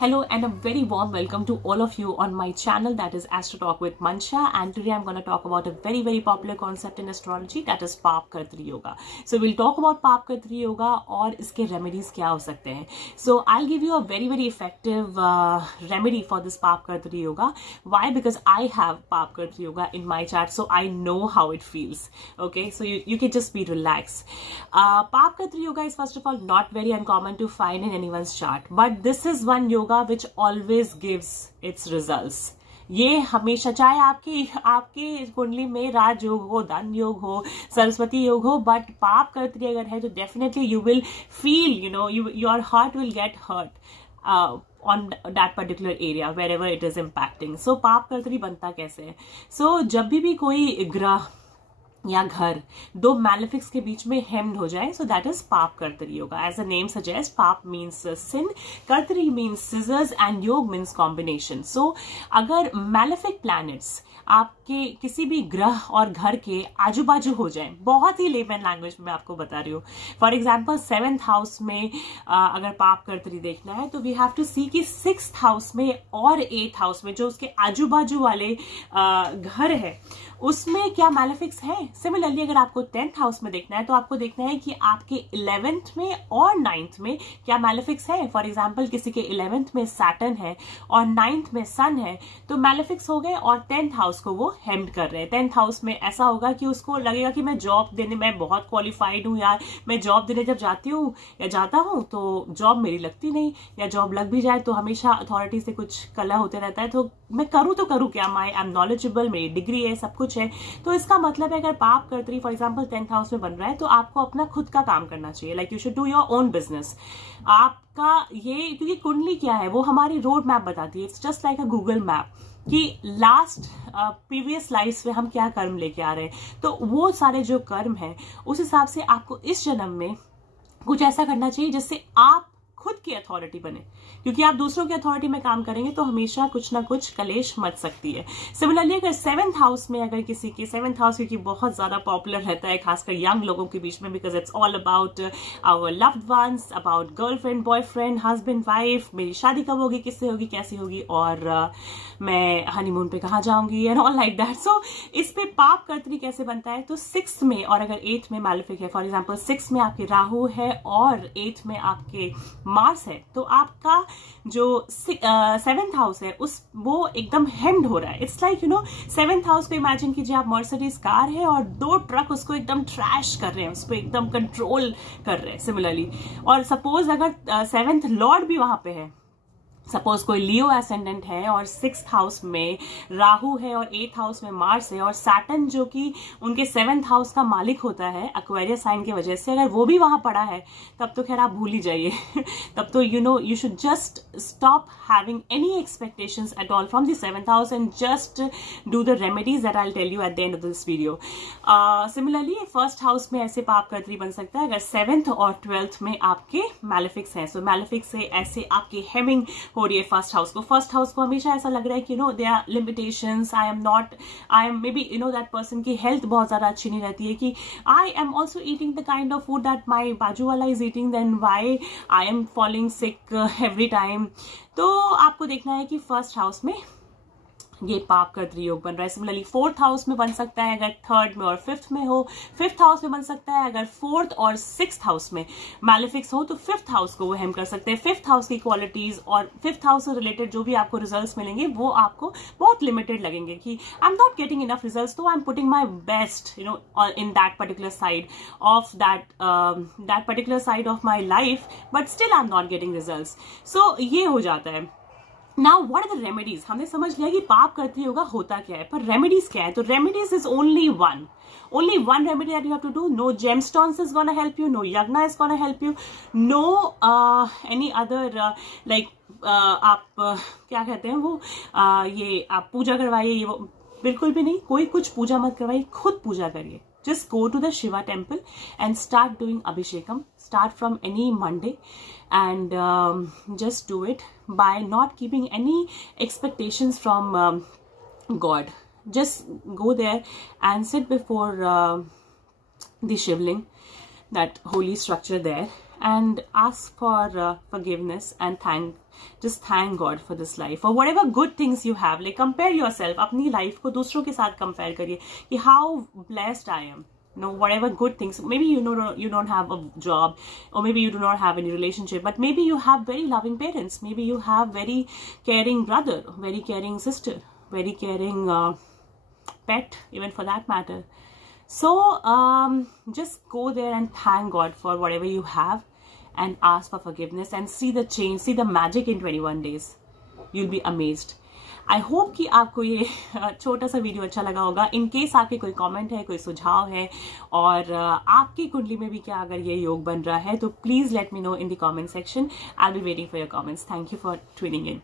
Hello and a very warm welcome to all of you on my channel, that is Astro Talk with Mansha, and today I'm going to talk about a very popular concept in astrology, that is Papkartri Yoga. So we'll talk about Papkartri Yoga और इसके remedies क्या हो सकते हैं. So I'll give you a very effective remedy for this Papkartri Yoga. Why? Because I have Papkartri Yoga in my chart, so I know how it feels. Okay, so you can just be relaxed. Papkartri Yoga is first of all not very uncommon to find in anyone's chart, but this is one yoga which always gives its results. ये हमेशा, चाहे आपके कुंडली में राज योग हो, धन योग हो, सरस्वती योग हो, बट पापकर्त्री अगर है तो definitely you will feel, your heart will get hurt on that particular area wherever it is impacting. So पापकर्त्री बनता कैसे है? So जब भी कोई ग्रह या घर दो मैलेफिक्स के बीच में हेम्ड हो जाए, so that is Papkartari yoga. As a name suggest, पाप मीन्स सिन, कर्तरी मीन्स सिजर्स एंड योग मीन्स कॉम्बिनेशन. सो अगर मैलेफिक प्लैनेट्स आपके किसी भी ग्रह और घर के आजू बाजू हो जाए, बहुत ही लेमन लैंग्वेज में आपको बता रही हूँ. फॉर एग्जाम्पल 7th हाउस में अगर पापकर्त्री देखना है तो वी हैव टू सी कि 6th हाउस में और 8th हाउस में जो उसके आजू बाजू वाले घर है उसमें क्या मैलेफिक्स है. सिमिलरली अगर आपको 10th हाउस में देखना है तो आपको देखना है कि आपके 11th में और 9th में क्या मैलेफिक्स है. फॉर एग्जाम्पल किसी के 11th में सैटर्न है और 9th में सन है, तो मैलेफिक्स हो गए और 10th हाउस को वो हेम्ड कर रहे हैं. 10th हाउस में ऐसा होगा कि उसको लगेगा कि मैं जॉब देने में बहुत क्वालिफाइड हूँ यार, मैं जॉब देने जब जाती हूँ या जाता हूँ तो जॉब मेरी लगती नहीं, या जॉब लग भी जाए तो हमेशा अथॉरिटी से कुछ कला होते रहता है, तो मैं करूँ तो करूँ क्या, आई एम नॉलेजेबल, मेरी डिग्री है, सब कुछ है. तो इसका मतलब है अगर पापकर्त्री फॉर एग्जांपल 10th हाउस में बन रहा है तो आपको अपना खुद का काम करना चाहिए. Like you should do your own business. आपका ये, क्योंकि कुंडली क्या है, वो हमारी रोड मैप बताती है. It's just like a Google map कि लास्ट प्रीवियस लाइफ में हम क्या कर्म लेके आ रहे हैं, तो वो सारे जो कर्म है उस हिसाब से आपको इस जन्म में कुछ ऐसा करना चाहिए जिससे आप खुद की अथॉरिटी बने. क्योंकि आप दूसरों की अथॉरिटी में काम करेंगे तो हमेशा कुछ ना कुछ कलेश मच सकती है. सिमिलरली अगर 7th हाउस में अगर किसी के 7th हाउस, क्योंकि बहुत ज्यादा पॉपुलर रहता है खासकर यंग लोगों के बीच में, because it's all about our loved ones, about girlfriend, boyfriend, husband, wife, मेरी शादी कब होगी, किससे होगी, कैसी होगी, और मैं हनीमून पे कहाँ जाऊंगी एंड ऑल लाइक दैट. सो इस पे पापकर्त्री कैसे बनता है, तो 6th में और अगर 8th में मैलेफिक है, फॉर एग्जाम्पल 6th में आपके राहु है और 8th में आपके मार्स है, तो आपका जो 7th हाउस है वो एकदम हेम्ड हो रहा है. इट्स लाइक 7th हाउस को इमेजिन कीजिए आप मर्सिडीज कार है और 2 ट्रक उसको एकदम ट्रैश कर रहे हैं, उसको एकदम कंट्रोल कर रहे हैं. सिमिलरली, और सपोज अगर 7th लॉर्ड भी वहां पे है, सपोज कोई लियो एसेंडेंट है और 6th हाउस में राहु है और 8th हाउस में मार्स है और सैटर्न जो कि उनके 7th हाउस का मालिक होता है एक्वेरियस साइन की वजह से, अगर वो भी वहां पड़ा है तब तो खैर आप भूल ही जाइए. तब तो you should just stop having any expectations at all from the 7th house and just do the remedies that I will tell you at the end of this video. Similarly 1st house में ऐसे पापकर्त्री बन सकता है अगर 7th और 12th में आपके मैलेफिक्स हैं. सो मैलेफिक्स से ऐसे आपकी हेमिंग हो रही है 1st हाउस को. 1st हाउस को हमेशा ऐसा लग रहा है कि they are limitations, I am may be that person की हेल्थ बहुत ज्यादा अच्छी नहीं रहती है, कि I am also eating the kind of food that my बाजू वाला is eating, then why I am falling sick every time. तो आपको देखना है कि 1st हाउस में ये पापकर्त्री योग बन रहा है. सिमिलरली 4th हाउस में बन सकता है अगर 3rd में और 5th में हो. 5th हाउस में बन सकता है अगर 4th और 6th हाउस में मैलेफिक्स हो, तो 5th हाउस को वो हेम कर सकते हैं. 5th हाउस की क्वालिटीज और 5th हाउस से रिलेटेड जो भी आपको रिजल्ट्स मिलेंगे वो आपको बहुत लिमिटेड लगेंगे, कि I am not getting enough results, तो I am putting my best in that particular side of that particular side of my life, but still I am not getting results. So ये हो जाता है. Now what are the remedies. हमने समझ लिया कि पापकर्त्री योगा होता क्या है, पर रेमेडीज क्या है. तो remedies is only one remedy that you have to do. No gemstones is gonna help you, no yagna is gonna help you, no any other आप क्या कहते हैं वो ये आप पूजा करवाइए, ये वो बिल्कुल भी नहीं. कोई कुछ पूजा मत करवाइए, खुद पूजा करिए. Just go to the Shiva temple and start doing Abhishekam. Start from any Monday and just do it by not keeping any expectations from God. Just go there and sit before the Shivling, that holy structure there, and ask for forgiveness and just thank God for this life, for whatever good things you have. Like compare yourself, अपनी life को दूसरों के साथ compare करिए कि how blessed I am. You know, whatever good things, maybe you know you don't have a job, or maybe you do not have any relationship, but maybe you have very loving parents, maybe you have very caring brother, very caring sister, very caring pet, even for that matter. So just go there and thank God for whatever you have and ask for forgiveness and see the change, see the magic in 21 days. You'll be amazed. I hope कि आपको ये छोटा सा video अच्छा लगा होगा. In case आपके कोई कमेंट है, कोई सुझाव है, और आपकी कुंडली में भी क्या अगर ये योग बन रहा है, तो please let me know in the comment section. I will be waiting for your comments. Thank you for tuning in.